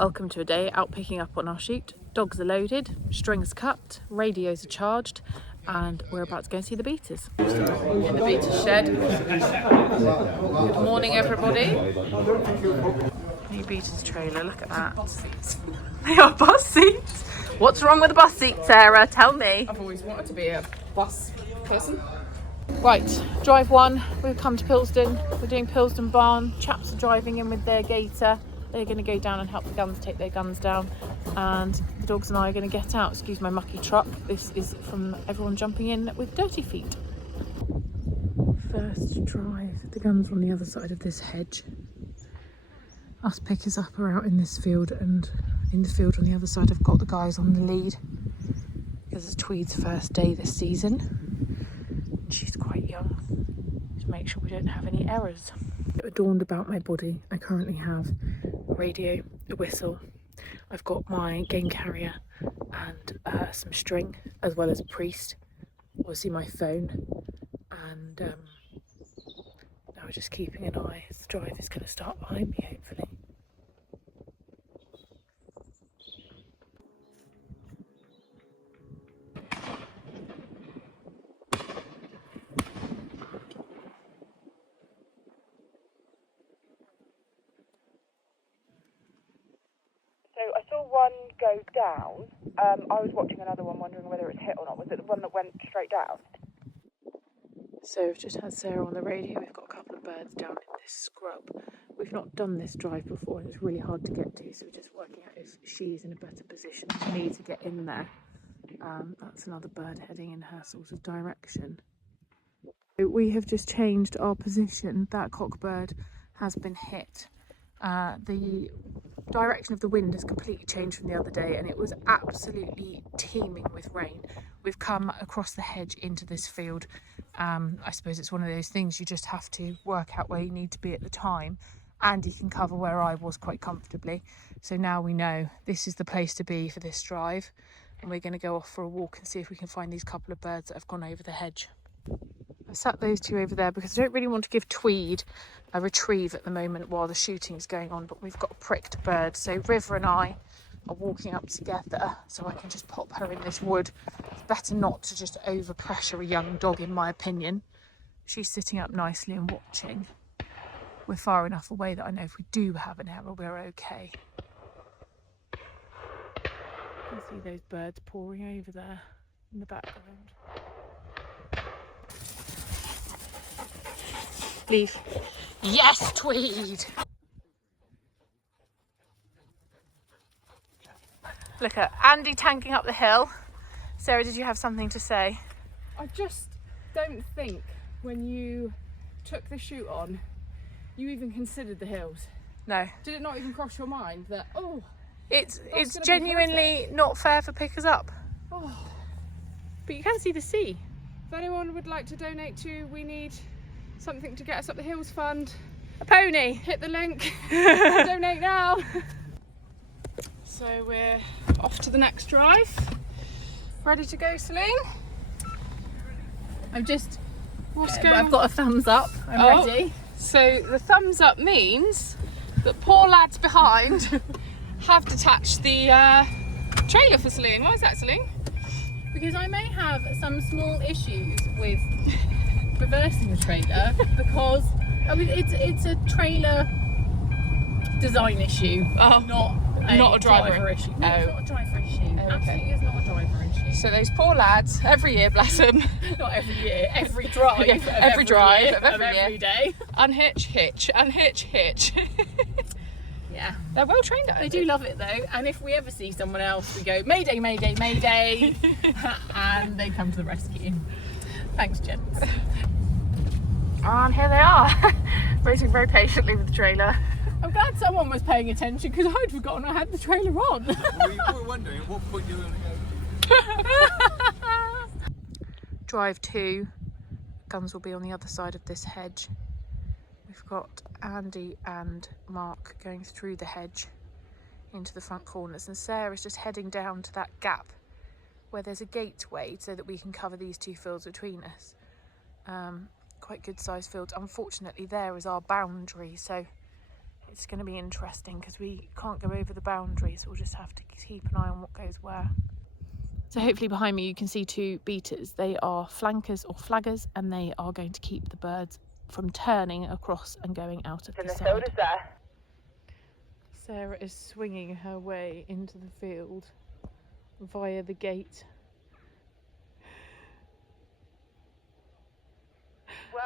Welcome to a day out picking up on our shoot. Dogs are loaded, strings cut, radios are charged, and we're about to go and see the beaters. In the beaters shed. Good morning, everybody. New beaters trailer, look at that. They are bus seats. What's wrong with the bus seat, Sarah? Tell me. I've always wanted to be a bus person. Right, drive one. We've come to Pilsden. We're doing Pilsden Barn. Chaps are driving in with their gator. They're going to go down and help the guns take their guns down, and the dogs and I are going to get out. Excuse my mucky truck. This is from everyone jumping in with dirty feet. First drive. The guns on the other side of this hedge. Us pickers up are out in this field, and in the field on the other side I've got the guys on the lead because it's Tweed's first day this season. She's quite young, to make sure we don't have any errors. Adorned about my body, I currently have a radio, a whistle, I've got my game carrier and some string, as well as a priest, obviously my phone, and now we're just keeping an eye as the drive is going to start behind me, hopefully. So I saw one go down. I was watching another one wondering whether it was hit or not. Was it the one that went straight down? So we've just had Sarah on the radio. We've got a couple of birds down in this scrub. We've not done this drive before and it's really hard to get to, so we're just working out if she's in a better position for me to get in there. That's another bird heading in her sort of direction. So we have just changed our position. That cockbird has been hit. The direction of the wind has completely changed from the other day, and it was absolutely teeming with rain. We've come across the hedge into this field. I suppose it's one of those things you just have to work out where you need to be at the time, and you can cover where I was quite comfortably. So now we know this is the place to be for this drive, and we're going to go off for a walk and see if we can find these couple of birds that have gone over the hedge. I sat those two over there because I don't really want to give Tweed a retrieve at the moment while the shooting is going on, but we've got a pricked bird. So River and I are walking up together so I can just pop her in this wood. It's better not to just overpressure a young dog, in my opinion. She's sitting up nicely and watching. We're far enough away that I know if we do have an error, we're okay. You see those birds pouring over there in the background. Leave. Yes, Tweed! Look at Andy tanking up the hill. Sarah, did you have something to say? I just don't think when you took the shoot on, you even considered the hills. No. Did it not even cross your mind that, It's genuinely not fair for pickers up. oh, But you can see the sea. if anyone would like to donate to We Need Something to Get Us Up the Hills Fund, A pony! hit the link, donate now. So we're off to the next drive. Ready to go, Celine? I've got a thumbs up. I'm ready. So the thumbs up means that poor lads behind have detached the trailer for Celine. Why is that, Celine? Because I may have some small issues with reversing the trailer because it's a trailer design issue, not a driver issue. No, it's not a driver issue. Absolutely, it's not a driver issue. So those poor lads, every year, bless them. Not every year, every drive. every drive of every every year. day. Unhitch, hitch, unhitch, hitch. Yeah. They're well trained at it. They do love it though, and if we ever see someone else, we go, Mayday, Mayday, Mayday, and they come to the rescue. Thanks, gents. And here they are, waiting very patiently with the trailer. I'm glad someone was paying attention because I'd forgotten I had the trailer on. Well, you were wondering at what point you were going to go. Drive 2, guns will be on the other side of this hedge. We've got Andy and Mark going through the hedge into the front corners, and Sarah's just heading down to that gap where there's a gateway so that we can cover these two fields between us. Quite good sized fields. Unfortunately there is our boundary, so it's going to be interesting because we can't go over the boundary, so we'll just have to keep an eye on what goes where. So hopefully behind me you can see two beaters. They are flankers or flaggers, and they are going to keep the birds from turning across and going out of the side. Sarah is swinging her way into the field via the gate.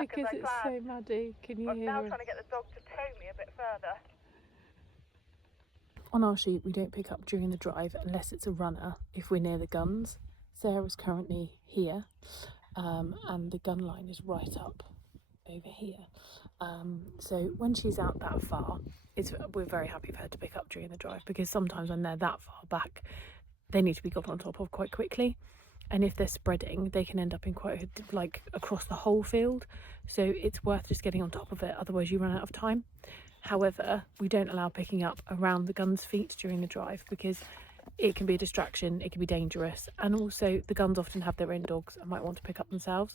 Because it's so muddy. Can you hear I'm now her? trying to get the dog to tow me a bit further. On our sheep, we don't pick up during the drive unless it's a runner, if we're near the guns. Sarah's currently here, and the gun line is right up over here. So when she's out that far, we're very happy for her to pick up during the drive, because sometimes when they're that far back, they need to be got on top of quite quickly. And if they're spreading, they can end up in quite like across the whole field. So it's worth just getting on top of it, otherwise you run out of time. However, we don't allow picking up around the gun's feet during the drive, because it can be a distraction, it can be dangerous, and also the guns often have their own dogs and might want to pick up themselves.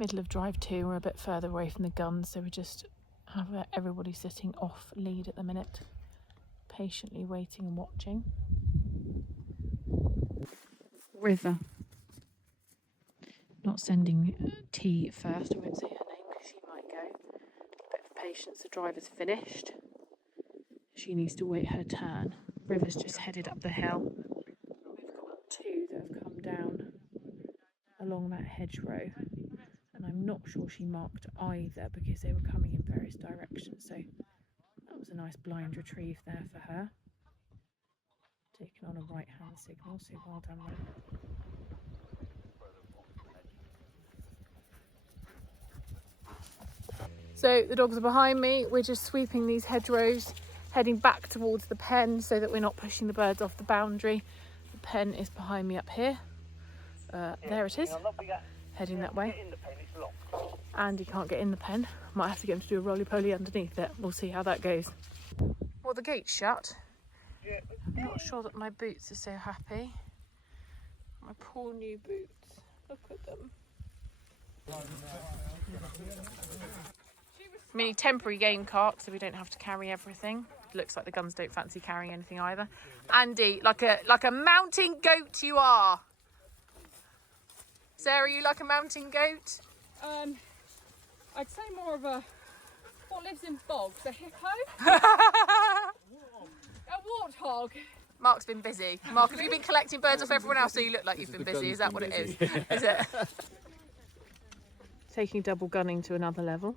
Middle of drive 2, we're a bit further away from the guns, so we just have everybody sitting off lead at the minute, patiently waiting and watching. River. Not sending T first, I won't say her name because she might go. A bit of patience, the driver's finished. She needs to wait her turn. River's just headed up the hill. We've got two that have come down along that hedgerow. And I'm not sure she marked either because they were coming in various directions. So that was a nice blind retrieve there for her. Taken on a right hand signal, so well done there. So the dogs are behind me. We're just sweeping these hedgerows, heading back towards the pen so that we're not pushing the birds off the boundary. The pen is behind me up here. There it is, heading that way. Andy can't get in the pen. Might have to get him to do a roly-poly underneath it. We'll see how that goes. Well, the gate's shut. I'm not sure that my boots are so happy. My poor new boots. Look at them. Mini temporary game cart, so we don't have to carry everything. Looks like the guns don't fancy carrying anything either. Andy, like a mountain goat you are. Sarah, you like a mountain goat? I'd say more of a, what lives in bogs, a hippo? A warthog. Mark's been busy. Mark, have you been collecting birds off everyone else so you look like you've been busy? Is that what it is? Is it? Taking double gunning to another level.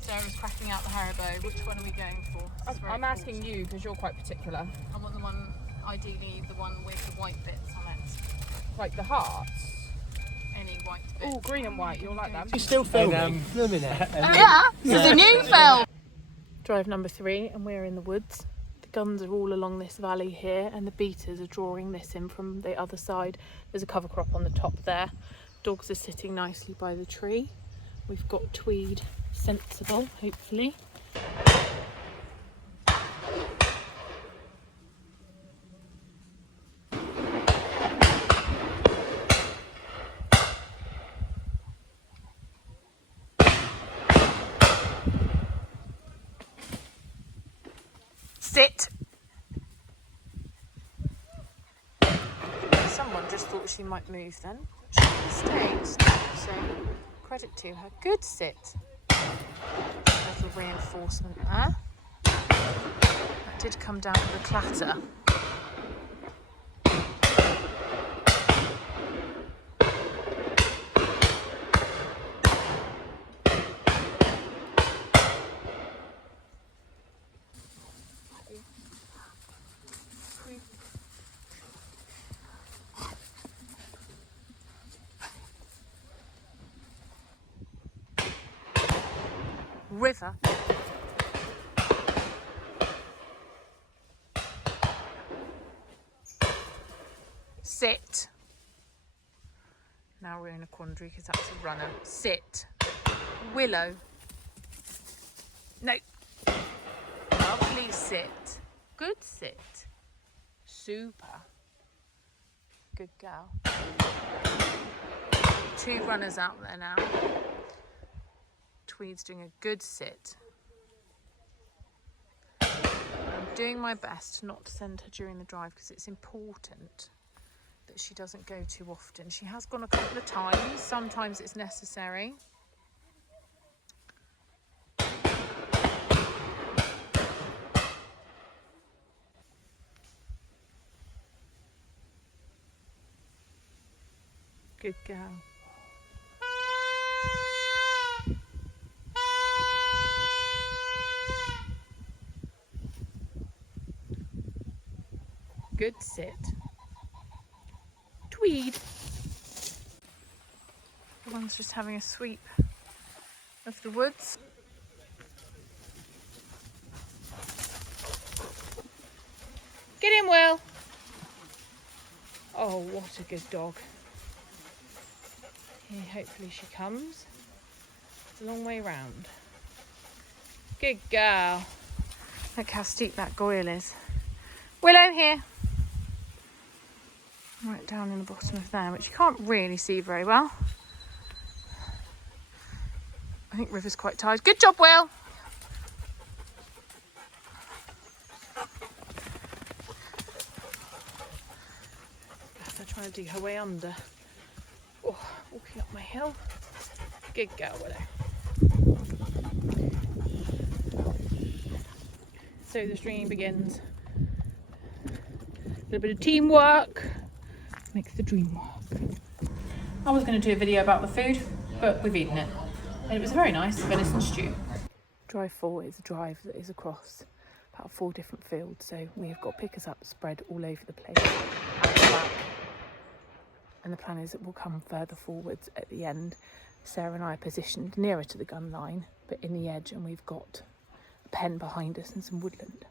Sarah's cracking out the haribo. Which one are we going for? I'm asking you because you're quite particular. I want the one, ideally the one with the white bits on it. Like the hearts. Any white bits. Oh, green and white, you'll like them. You're still filming? Yeah, this is a new film. Drive number 3, and we're in the woods. The guns are all along this valley here, and the beaters are drawing this in from the other side. There's a cover crop on the top there. Dogs are sitting nicely by the tree. We've got Tweed sensible, hopefully. Sit! Someone just thought she might move then. She stayed, so credit to her. Good sit. Little reinforcement there. That did come down with a clatter. River. Sit. Now we're in a quandary because that's a runner. Sit. Willow. No. Lovely sit. Good sit. Super. Good girl. 2 runners out there now. Tweed's doing a good sit. I'm doing my best not to send her during the drive because it's important that she doesn't go too often. She has gone a couple of times. Sometimes it's necessary. Good girl. Good sit. Tweed. The one's just having a sweep of the woods. Get in, Will. Oh, what a good dog. Here, hopefully she comes. It's a long way round. Good girl. Look how steep that goyle is. Willow, here. Right down in the bottom of there, which you can't really see very well. I think River's quite tired. Good job, Will. They're trying to dig her way under. Oh, walking up my hill. Good girl, Willow. So the stringing begins. A little bit of teamwork makes the dream work. I was going to do a video about the food, but we've eaten it. And it was a very nice venison stew. Drive 4 is a drive that is across about 4 different fields. So we have got pickers up spread all over the place at the back. And the plan is that we'll come further forwards at the end. Sarah and I are positioned nearer to the gun line, but in the edge, and we've got a pen behind us and some woodland.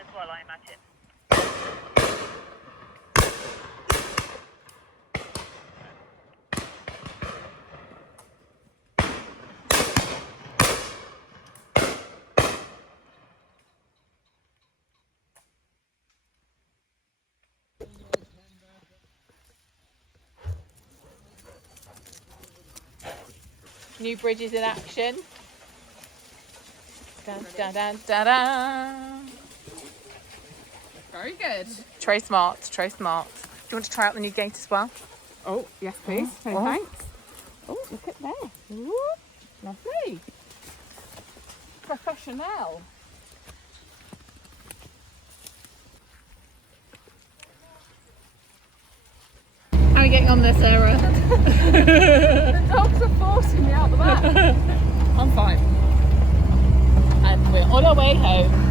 As well, I imagine. New bridges in action. Dun, dun, dun, dun, dun. Very good. Trey Smart, Trey Smart. Do you want to try out the new gate as well? Oh, yes, please. Oh. Thanks. Oh, look at there. Ooh, lovely. Professional. How are you getting on there, Sarah? The dogs are forcing me out the back. I'm fine. And we're on our way home.